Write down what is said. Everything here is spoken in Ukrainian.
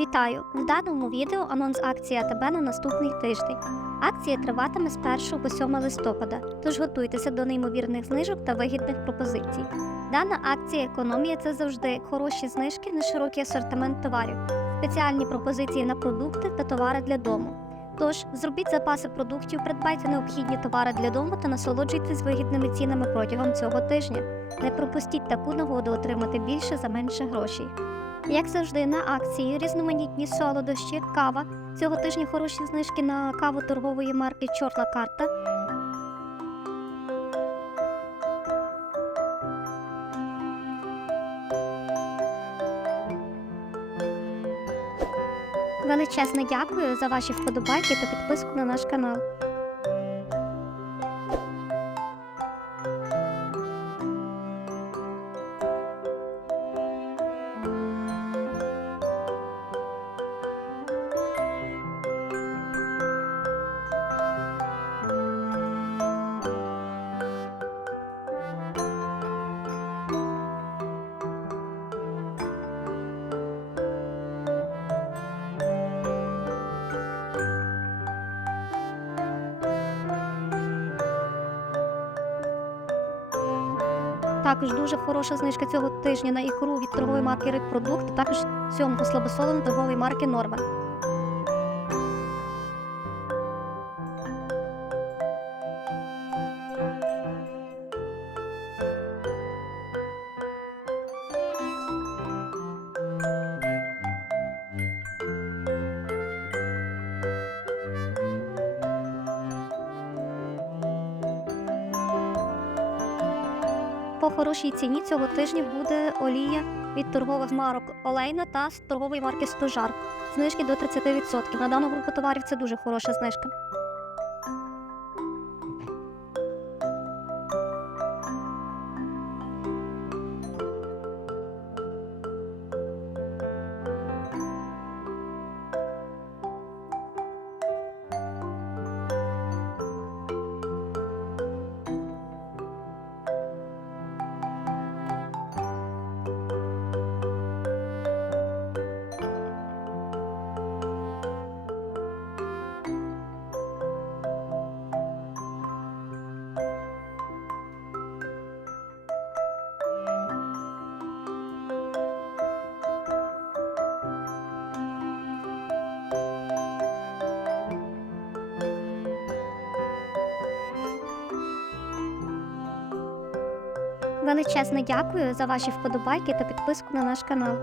Вітаю! В даному відео анонс акції АТБ на наступний тиждень. Акція триватиме з 1 по 7 листопада, тож готуйтеся до неймовірних знижок та вигідних пропозицій. Дана акція економія це завжди хороші знижки на широкий асортимент товарів, спеціальні пропозиції на продукти та товари для дому. Тож зробіть запаси продуктів, придбайте необхідні товари для дому та насолоджуйтесь вигідними цінами протягом цього тижня. Не пропустіть таку нагоду отримати більше за менше грошей. Як завжди, на акції різноманітні солодощі, кава. Цього тижня хороші знижки на каву торгової марки Чорна карта. Величезне дякую за ваші вподобайки та підписку на наш канал. Також дуже хороша знижка цього тижня на ікру від торгової марки Рибпродукт, також сьомку слабосолом торгової марки Норман. Хорошій ціні цього тижня буде олія від торгових марок Олейна та з торгової марки Стожар. Знижки до 30%. На дану групу товарів це дуже хороша знижка. Величезне дякую за ваші вподобайки та підписку на наш канал.